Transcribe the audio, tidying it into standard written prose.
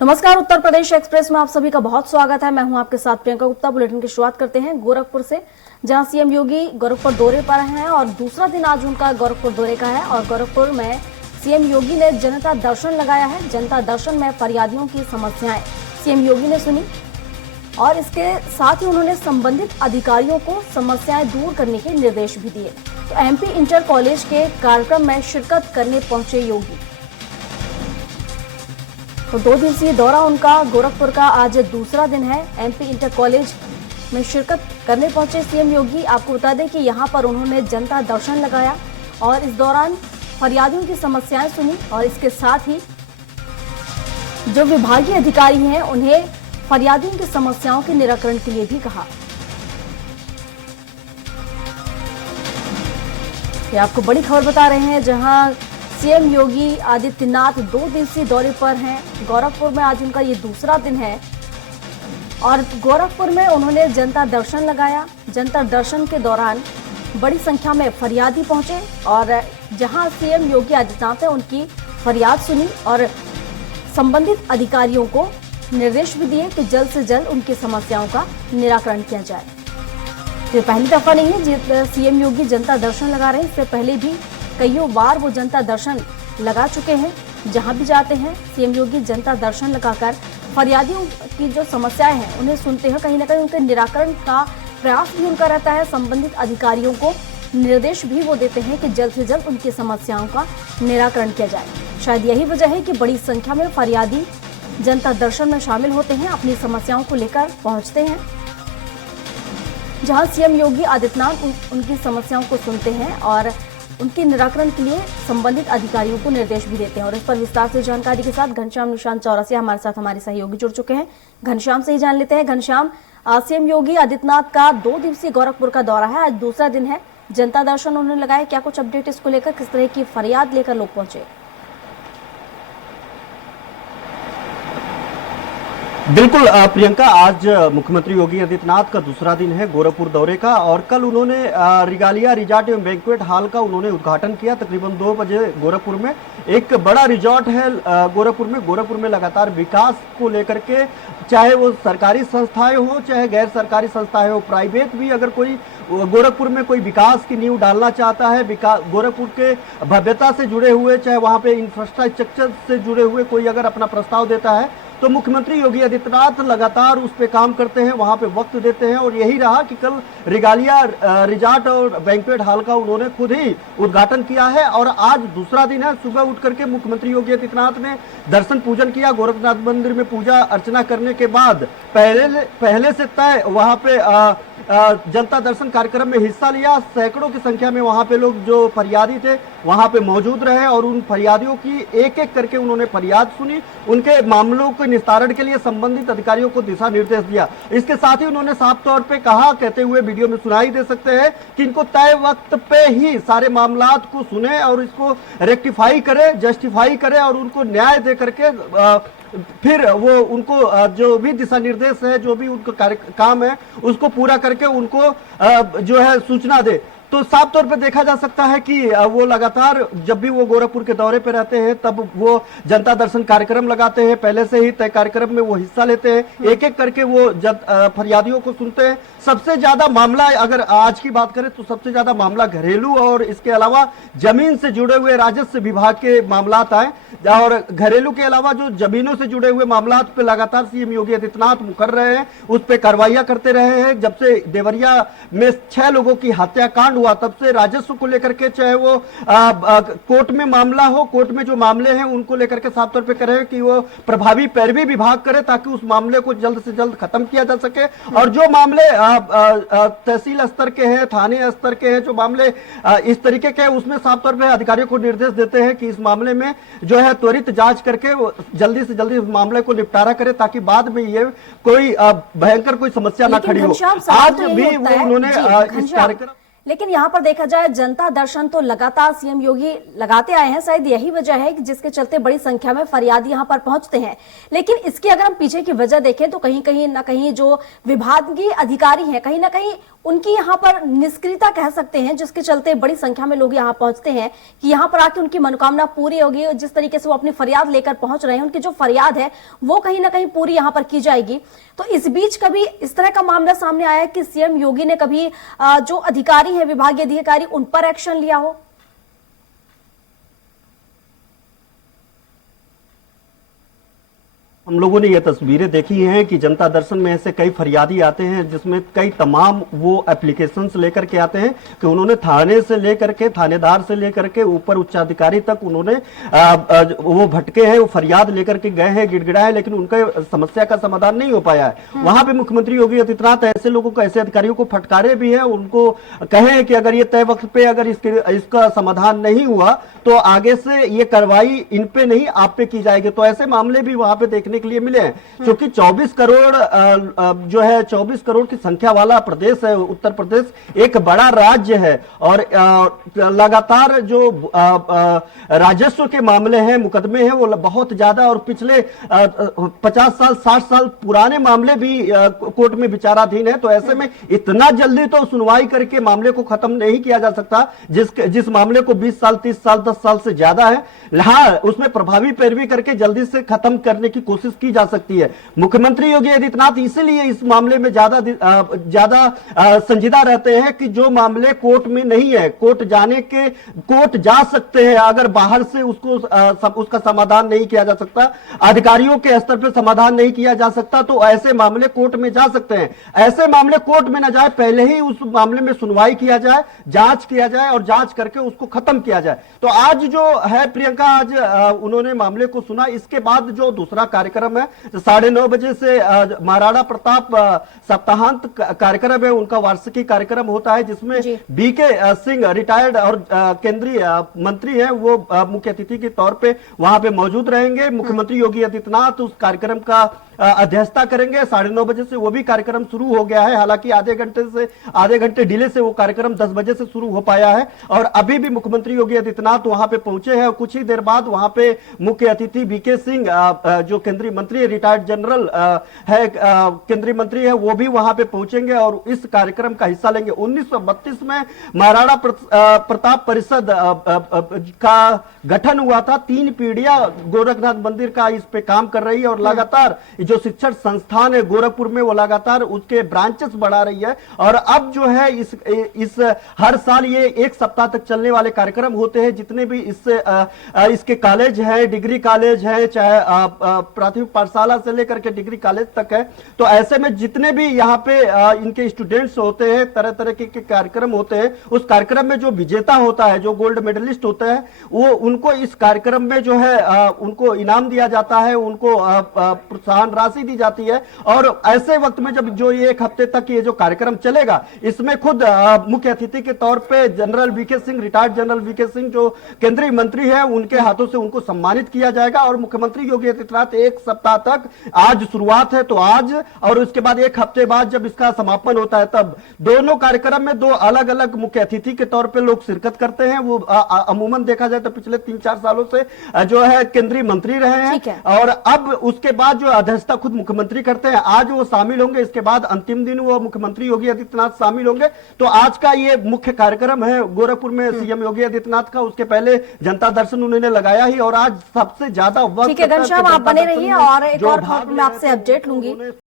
नमस्कार, उत्तर प्रदेश एक्सप्रेस में आप सभी का बहुत स्वागत है। मैं हूं आपके साथ प्रियंका गुप्ता। बुलेटिन की शुरुआत करते हैं गोरखपुर से, जहां सीएम योगी गोरखपुर दौरे पर हैं और दूसरा दिन आज उनका गोरखपुर दौरे का है। और गोरखपुर में सीएम योगी ने जनता दर्शन लगाया है। जनता दर्शन में फरियादियों की समस्याएं सीएम योगी ने सुनी और इसके साथ ही उन्होंने संबंधित अधिकारियों को समस्याएं दूर करने के निर्देश भी दिए। तो एमपी इंटर कॉलेज के कार्यक्रम में शिरकत करने पहुंचे योगी। तो 2 दिवसीय दौरा उनका गोरखपुर का आज दूसरा दिन है। एमपी इंटर कॉलेज में शिरकत करने पहुंचे सीएम योगी। आपको बता दें कि यहां पर उन्होंने जनता दर्शन लगाया और इस दौरान फरियादियों की समस्याएं सुनी और इसके साथ ही जो विभागीय अधिकारी हैं उन्हें फरियादियों की समस्याओं के निराकरण के लिए भी कहा। ये आपको बड़ी खबर बता रहे हैं, जहां सीएम योगी आदित्यनाथ 2 दिवसीय दौरे पर हैं। गोरखपुर में आज उनका ये दूसरा दिन है और गोरखपुर में उन्होंने जनता दर्शन लगाया। जनता दर्शन के दौरान बड़ी संख्या में फरियादी पहुंचे और जहां सीएम योगी आदित्यनाथ ने उनकी फरियाद सुनी और संबंधित अधिकारियों को निर्देश भी दिए कि जल्द से जल्द उनकी समस्याओं का निराकरण किया जाए। ये पहली दफा नहीं है जिस सीएम योगी जनता दर्शन लगा रहे हैं। इससे पहले भी कईयों बार वो जनता दर्शन लगा चुके हैं। जहां भी जाते हैं सीएम योगी जनता दर्शन लगाकर फरियादियों की जो समस्याएं हैं उन्हें सुनते हैं। कहीं ना कहीं उनके निराकरण का प्रयास भी उनका रहता है। संबंधित अधिकारियों को निर्देश भी वो देते हैं कि जल्द से जल्द उनकी समस्याओं का निराकरण किया जाए। शायद यही वजह है कि बड़ी संख्या में फरियादी जनता दर्शन में शामिल होते हैं, अपनी समस्याओं को लेकर पहुंचते हैं, जहां सीएम योगी आदित्यनाथ उनकी समस्याओं को सुनते हैं और उनके निराकरण के लिए संबंधित अधिकारियों को निर्देश भी देते हैं। और इस पर विस्तार से जानकारी के साथ घनश्याम निशांत चौरसिया हमारे साथ हमारे सहयोगी जुड़ चुके हैं। घनश्याम से ही जान लेते हैं। घनश्याम, सीएम योगी आदित्यनाथ का 2 दिवसीय गोरखपुर का दौरा है, आज दूसरा दिन है। जनता दर्शन उन्होंने लगाया, क्या कुछ अपडेट इसको लेकर, किस तरह की फरियाद लेकर लोग पहुंचे? बिल्कुल प्रियंका, आज मुख्यमंत्री योगी आदित्यनाथ का दूसरा दिन है गोरखपुर दौरे का और कल उन्होंने रिगालिया रिजॉर्ट एवं बैंक्वेट हॉल का उन्होंने उद्घाटन किया। तकरीबन 2 बजे गोरखपुर में एक बड़ा रिजॉर्ट है गोरखपुर में लगातार विकास को लेकर के, चाहे वो सरकारी संस्थाएं हो चाहे गैर सरकारी संस्थाएं हो, प्राइवेट भी अगर कोई गोरखपुर में कोई विकास की नींव डालना चाहता है, गोरखपुर के भव्यता से जुड़े हुए, चाहे वहां पे इंफ्रास्ट्रक्चर से जुड़े हुए कोई अगर अपना प्रस्ताव देता है तो मुख्यमंत्री योगी आदित्यनाथ लगातार उस पे काम करते हैं, वहां पे वक्त देते हैं। और यही रहा कि कल रिगालिया रिजॉर्ट और बैंक्वेट हॉल का उन्होंने खुद ही उद्घाटन किया है और आज दूसरा दिन है। सुबह उठ करके मुख्यमंत्री योगी आदित्यनाथ ने दर्शन पूजन किया। गोरखनाथ मंदिर में पूजा अर्चना करने के बाद पहले से तय वहां पे जनता दर्शन कार्यक्रम में हिस्सा लिया। सैकड़ों की संख्या में वहां पे लोग जो फरियादी थे वहां पे मौजूद रहे और उन फरियादियों की एक एक करके उन्होंने फरियाद सुनी, उनके मामलों के निस्तारण के लिए संबंधित अधिकारियों को दिशा निर्देश दिया। इसके साथ ही उन्होंने साफ तौर पे कहा, कहते हुए वीडियो में सुनाई दे सकते हैं, कि इनको तय वक्त पे ही सारे मामलात को सुने और इसको रेक्टिफाई करे, जस्टिफाई करे और उनको न्याय दे करके फिर वो उनको जो भी दिशा निर्देश है, जो भी उनका काम है उसको पूरा करके उनको जो है सूचना दे। तो साफ तौर पर देखा जा सकता है कि वो लगातार जब भी वो गोरखपुर के दौरे पे रहते हैं तब वो जनता दर्शन कार्यक्रम लगाते हैं। पहले से ही तय कार्यक्रम में वो हिस्सा लेते हैं, एक एक करके वो फरियादियों को सुनते हैं। सबसे ज्यादा मामला अगर आज की बात करें तो सबसे ज्यादा मामला घरेलू और इसके अलावा जमीन से जुड़े हुए राजस्व विभाग के मामलात आए और घरेलू के अलावा जो जमीनों से जुड़े हुए मामलात पे लगातार सीएम योगी आदित्यनाथ मुकर रहे हैं, उस पे कार्रवाइयां करते रहे हैं। जब से देवरिया में 6 लोगों की हत्याकांड हुआ तब से राजस्व को लेकर के, चाहे वो कोर्ट में मामला हो, कोर्ट में जो मामले हैं उनको लेकर के साफ तौर पे करें कि वो प्रभावी पैरवी विभाग करे ताकि उस मामले को जल्द से जल्द खत्म किया जा सके। और जो मामले तहसील स्तर के हैं, थाने स्तर के हैं, जो मामले इस तरीके के हैं, उसमें साफ तौर पे अधिकारियों को निर्देश देते हैं कि इस मामले में जो है त्वरित जांच करके जल्दी से जल्दी इस मामले को निपटारा करे ताकि बाद में ये कोई भयंकर कोई समस्या ना खड़ी हो। आज भी वो उन्होंने इस कार्यक्रम, लेकिन यहाँ पर देखा जाए जनता दर्शन तो लगातार सीएम योगी लगाते आए हैं। शायद यही वजह है कि जिसके चलते बड़ी संख्या में फरियादी यहाँ पर पहुंचते हैं। लेकिन इसकी अगर हम पीछे की वजह देखें तो कहीं कहीं ना कहीं जो विभागीय अधिकारी हैं, कहीं ना कहीं उनकी यहाँ पर निष्क्रियता कह सकते हैं, जिसके चलते बड़ी संख्या में लोग यहाँ पहुंचते हैं कि यहाँ पर आके उनकी मनोकामना पूरी होगी। जिस तरीके से वो अपनी फरियाद लेकर पहुंच रहे हैं, उनकी जो फरियाद है वो कहीं ना कहीं पूरी यहाँ पर की जाएगी। तो इस बीच कभी इस तरह का मामला सामने आया कि सीएम योगी ने कभी जो अधिकारी है, विभागीय अधिकारी, उन पर एक्शन लिया हो? हम लोगों ने ये तस्वीरें देखी हैं कि जनता दर्शन में ऐसे कई फरियादी आते हैं जिसमें कई तमाम वो एप्लीकेशंस लेकर के आते हैं कि उन्होंने थाने से लेकर के, थानेदार से लेकर के ऊपर उच्चाधिकारी तक उन्होंने वो भटके हैं, वो फरियाद लेकर के गए हैं, गिड़गिड़ाए, लेकिन उनके समस्या का समाधान नहीं हो पाया है। वहां पे मुख्यमंत्री योगी आदित्यनाथ ऐसे लोगों को, ऐसे अधिकारियों को फटकारे भी है, उनको कहे कि अगर ये तय वक्त पे अगर इसका समाधान नहीं हुआ तो आगे से ये कार्रवाई इन पे नहीं आप पे की जाएगी। तो ऐसे मामले भी वहां पे देखने के लिए मिले हैं, क्योंकि 24 करोड़ जो है 24 करोड़ की संख्या वाला प्रदेश है उत्तर प्रदेश, एक बड़ा राज्य है और लगातार जो राजस्व के मामले हैं, मुकदमे हैं, वो बहुत ज्यादा और पिछले 50 साल 60 साल पुराने मामले भी कोर्ट में विचाराधीन है। तो ऐसे में इतना जल्दी तो सुनवाई करके मामले को खत्म नहीं किया जा सकता, जिस मामले को 20 साल 30 साल 10 साल से ज्यादा है। हाँ, उसमें प्रभावी पैरवी करके जल्दी से खत्म करने की कोशिश की जा सकती है। मुख्यमंत्री योगी आदित्यनाथ इसीलिए इस मामले में ज्यादा संजीदा रहते हैं कि जो मामले कोर्ट में नहीं है, कोर्ट जा सकते हैं, अगर बाहर से उसका समाधान नहीं किया जा सकता, अधिकारियों के स्तर पर समाधान नहीं किया जा सकता, तो ऐसे मामले कोर्ट में जा सकते हैं। ऐसे मामले कोर्ट में न जाए, पहले ही उस मामले में सुनवाई किया जाए, जांच किया जाए और जांच करके उसको खत्म किया जाए। तो आज जो है प्रियंका, आज उन्होंने मामले को सुना। इसके बाद जो दूसरा कार्यक्रम है 9:30 बजे से महाराणा प्रताप सप्ताहांत कार्यक्रम है, उनका वार्षिकी कार्यक्रम होता है, जिसमें बीके सिंह रिटायर्ड और केंद्रीय मंत्री हैं, वो मुख्य अतिथि के तौर पे वहां पे मौजूद रहेंगे। मुख्यमंत्री योगी आदित्यनाथ उस कार्यक्रम का अध्यक्षता करेंगे। 9:30 बजे से वो भी कार्यक्रम शुरू हो गया है, हालांकि आधे घंटे डिले से वो कार्यक्रम 10 बजे से शुरू हो पाया है और अभी भी मुख्यमंत्री योगी आदित्यनाथ वहां पे पहुंचे हैं और कुछ ही देर बाद वहां पे मुख्य अतिथि बीके सिंह जो केंद्रीय मंत्री, रिटायर्ड जनरल है, केंद्रीय मंत्री है, वो भी वहां पे पहुंचेंगे और इस कार्यक्रम का हिस्सा लेंगे। 1932 में महाराणा प्रताप परिषद का गठन हुआ था। 3 पीढ़ियां गोरखनाथ मंदिर का इस पे काम कर रही है और लगातार जो शिक्षण संस्थान है गोरखपुर में, वो लगातार उसके ब्रांचेस बढ़ा रही है। और अब जो है इस हर साल ये 1 सप्ताह तक चलने वाले कार्यक्रम होते हैं, जितने भी इसके कॉलेज है, डिग्री कॉलेज है, चाहे प्राथमिक पाठशाला से लेकर के डिग्री कॉलेज तक है। तो ऐसे में जितने भी यहाँ पे इनके स्टूडेंट्स होते हैं, तरह तरह के कार्यक्रम होते हैं, उस कार्यक्रम में जो विजेता होता है, जो गोल्ड मेडलिस्ट होता है, वो उनको इस कार्यक्रम में जो है उनको इनाम दिया जाता है, उनको प्रोत्साहन राशि दी जाती है। और ऐसे वक्त में जब जो ये 1 हफ्ते तक ये जो कार्यक्रम चलेगा, इसमें खुद मुख्य अतिथि के तौर पे general VK Singh, retired general VK Singh जो केंद्रीय मंत्री है, उनके हाथों से उनको सम्मानित किया जाएगा। और मुख्यमंत्री योगी आदित्यनाथ 1 सप्ताह तक, आज शुरुआत है तो आज, और उसके बाद 1 हफ्ते बाद जब इसका समापन होता है, तब दोनों कार्यक्रम में 2 अलग अलग मुख्य अतिथि के तौर पे लोग शिरकत करते हैं। वो अमूमन देखा जाए तो पिछले 3-4 सालों से जो है केंद्रीय मंत्री रहे हैं और अब उसके बाद जो अध्यक्षता खुद मुख्यमंत्री करते हैं। आज वो शामिल होंगे, इसके बाद अंतिम दिन वो मुख्यमंत्री योगी आदित्यनाथ शामिल होंगे। तो आज का ये मुख्य कार्यक्रम है गोरखपुर में सीएम योगी आदित्यनाथ का। उसके पहले जनता दर्शन उन्होंने लगाया ही और आज सबसे ज्यादा वक्त। ठीक है घनश्याम, आप बने रहिए और एक और खबर में आपसे अपडेट लूंगी।